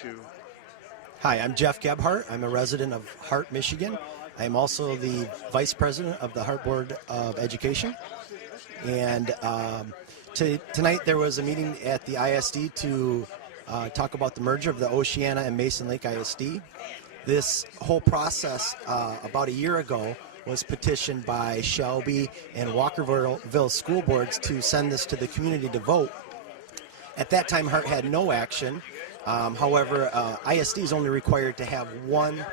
to? Hi, I'm Jeff Gebhardt. I'm a resident of Hart, Michigan. I am also the Vice President of the Hart Board of Education. And tonight there was a meeting at the ISD to talk about the merger of the Oceana and Mason Lake ISD. This whole process about a year ago was petitioned by Shelby and Walkerville school boards to send this to the community to vote. At that time, Hart had no action. However, ISD is only required to have one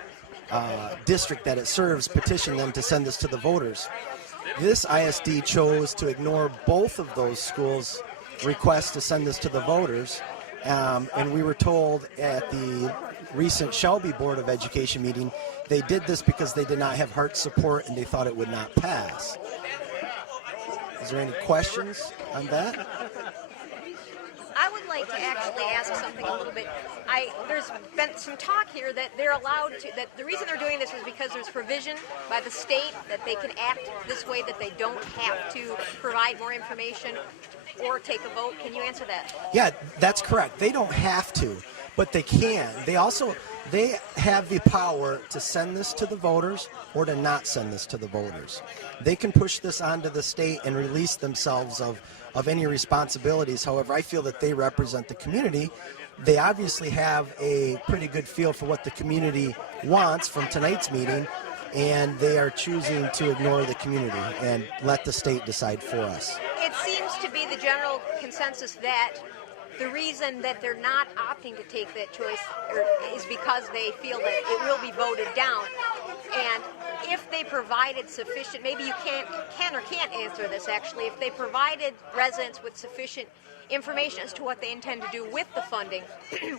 district that it serves petition them to send this to the voters. This ISD chose to ignore both of those schools' requests to send this to the voters, and we were told at the recent Shelby Board of Education meeting they did this because they did not have Hart support and they thought it would not pass. Is there any questions on that? I would like to actually ask something a little bit. There's been some talk here that they're allowed to, that the reason they're doing this is because there's provision by the state that they can act this way, that they don't have to provide more information or take a vote. Can you answer that? Yeah, that's correct. They don't have to, but they can. They have the power to send this to the voters or to not send this to the voters. They can push this onto the state and release themselves of any responsibilities. However, I feel that they represent the community. They obviously have a pretty good feel for what the community wants from tonight's meeting, and they are choosing to ignore the community and let the state decide for us. It seems to be the general consensus that the reason that they're not opting to take that choice is because they feel that it will be voted down. And if they provided sufficient, maybe you can or can't answer this actually, if they provided residents with sufficient information as to what they intend to do with the funding,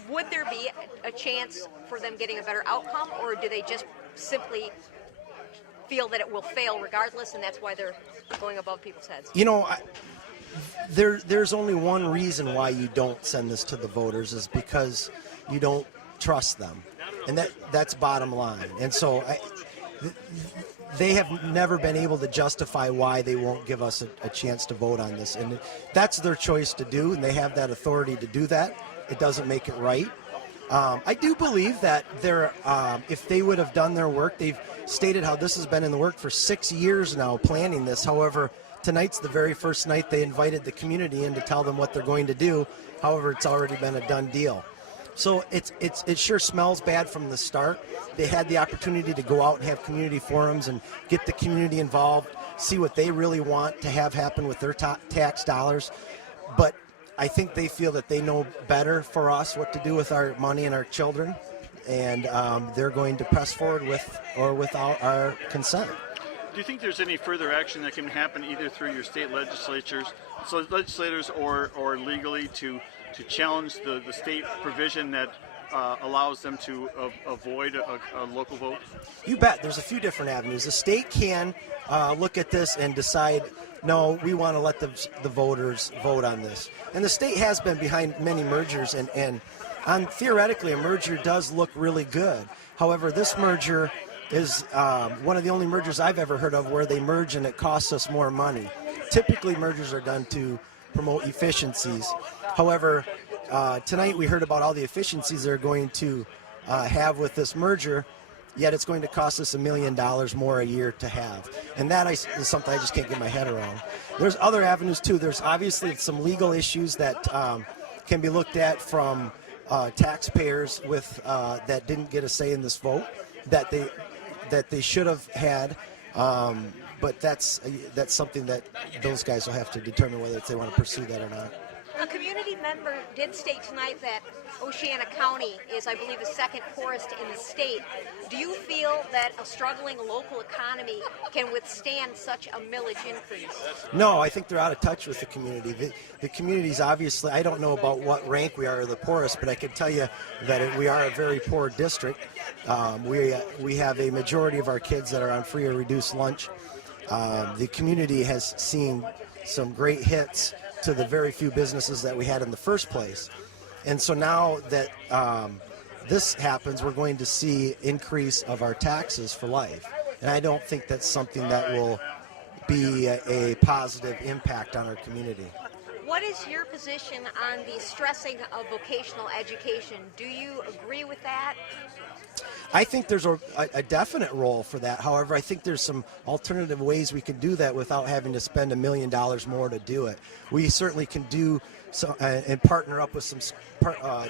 would there be a chance for them getting a better outcome, or do they just simply feel that it will fail regardless and that's why they're going above people's heads? You know, there's only one reason why you don't send this to the voters, is because you don't trust them, and that's bottom line. And so they have never been able to justify why they won't give us a chance to vote on this, and that's their choice to do, and they have that authority to do that. It doesn't make it right. I do believe that if they would have done their work, they've stated how this has been in the work for 6 years now, planning this. However, tonight's the very first night they invited the community in to tell them what they're going to do. However, it's already been a done deal. So it sure smells bad from the start. They had the opportunity to go out and have community forums and get the community involved, see what they really want to have happen with their tax dollars. But I think they feel that they know better for us what to do with our money and our children, and they're going to press forward with or without our consent. Do you think there's any further action that can happen either through your state legislators or legally to challenge the state provision that allows them to avoid a local vote? You bet. There's a few different avenues. The state can look at this and decide, no, we want to let the voters vote on this. And the state has been behind many mergers, and theoretically a merger does look really good. However, this merger is one of the only mergers I've ever heard of where they merge and it costs us more money. Typically mergers are done to promote efficiencies. However, tonight we heard about all the efficiencies they're going to have with this merger, yet it's going to cost us $1 million more a year to have. And that is something I just can't get my head around. There's other avenues too. There's obviously some legal issues that can be looked at from taxpayers that didn't get a say in this vote that they should have had. But that's something that those guys will have to determine whether they want to pursue that or not. A community member did state tonight that Oceana County is, I believe, the second poorest in the state. Do you feel that a struggling local economy can withstand such a millage increase? No, I think they're out of touch with the community. The community's obviously, I don't know about what rank we are the poorest, but I can tell you that we are a very poor district. We have a majority of our kids that are on free or reduced lunch. The community has seen some great hits to the very few businesses that we had in the first place. And so now that this happens, we're going to see increase of our taxes for life. And I don't think that's something that will be a positive impact on our community. What What is your position on the stressing of vocational education? Do you agree with that? I think there's a definite role for that. However, I think there's some alternative ways we can do that without having to spend $1 million more to do it. We certainly can do so, and partner up with some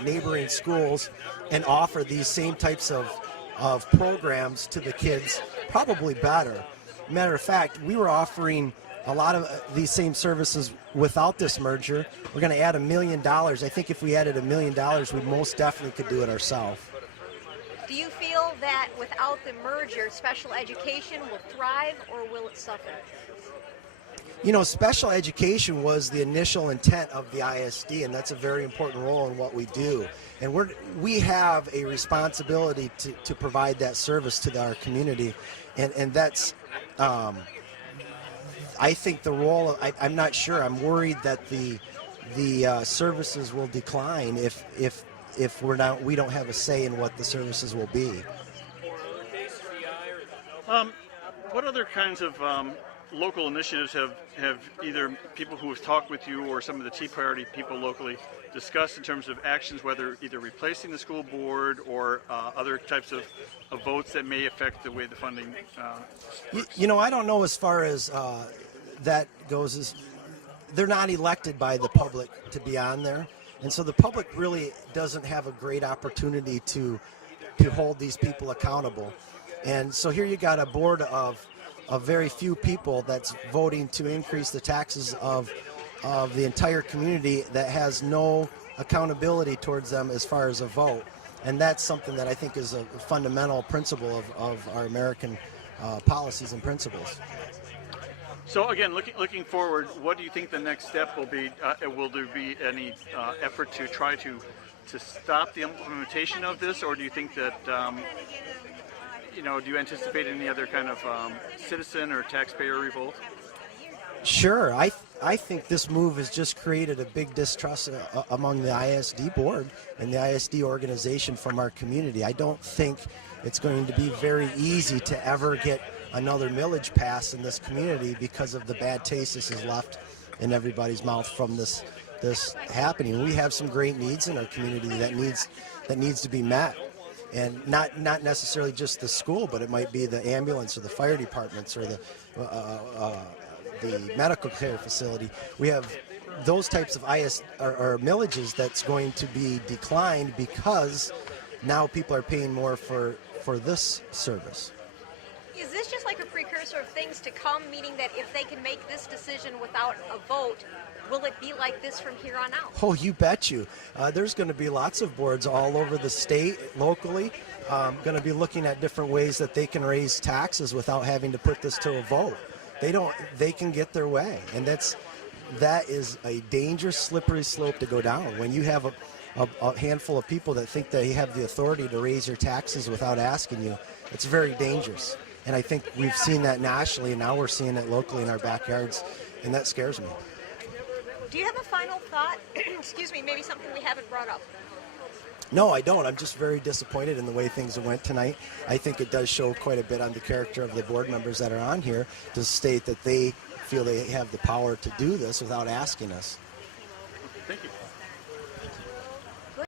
neighboring schools and offer these same types of programs to the kids, probably better. Matter of fact, we were offering a lot of these same services without this merger. We're going to add $1 million. I think if we added $1 million, we most definitely could do it ourselves. Do you feel that without the merger, special education will thrive or will it suffer? You know, special education was the initial intent of the ISD, and that's a very important role in what we do. And we have a responsibility to provide that service to our community, and that's, I think the role of, I'm not sure. I'm worried that the services will decline if we don't have a say in what the services will be. What other kinds of local initiatives have either people who have talked with you or some of the Tea Party people locally discussed in terms of actions, whether either replacing the school board or other types of votes that may affect the way the funding works? You know, I don't know as far as that goes. They're not elected by the public to be on there. And so the public really doesn't have a great opportunity to hold these people accountable. And so here you got a board of very few people that's voting to increase the taxes of the entire community that has no accountability towards them as far as a vote. And that's something that I think is a fundamental principle of our American policies and principles. So again, looking forward, what do you think the next step will be? Will there be any effort to try to stop the implementation of this, or do you think that do you anticipate any other kind of citizen or taxpayer revolt? Sure. I think this move has just created a big distrust among the ISD board and the ISD organization from our community. I don't think it's going to be very easy to ever get another millage passed in this community because of the bad taste this has left in everybody's mouth from this happening. We have some great needs in our community that needs to be met, and not necessarily just the school, but it might be the ambulance or the fire departments or the medical care facility. We have those types of or millages that's going to be declined because now people are paying more for this service. Is this just like a precursor of things to come, meaning that if they can make this decision without a vote, will it be like this from here on out? Oh, you bet you. There's going to be lots of boards all over the state, locally, going to be looking at different ways that they can raise taxes without having to put this to a vote. They can get their way, and that is a dangerous, slippery slope to go down. When you have a handful of people that think they have the authority to raise your taxes without asking you, it's very dangerous. And I think we've seen that nationally, and now we're seeing it locally in our backyards, and that scares me. Do you have a final thought? Excuse me, maybe something we haven't brought up. No, I don't. I'm just very disappointed in the way things went tonight. I think it does show quite a bit on the character of the board members that are on here to state that they feel they have the power to do this without asking us. Thank you.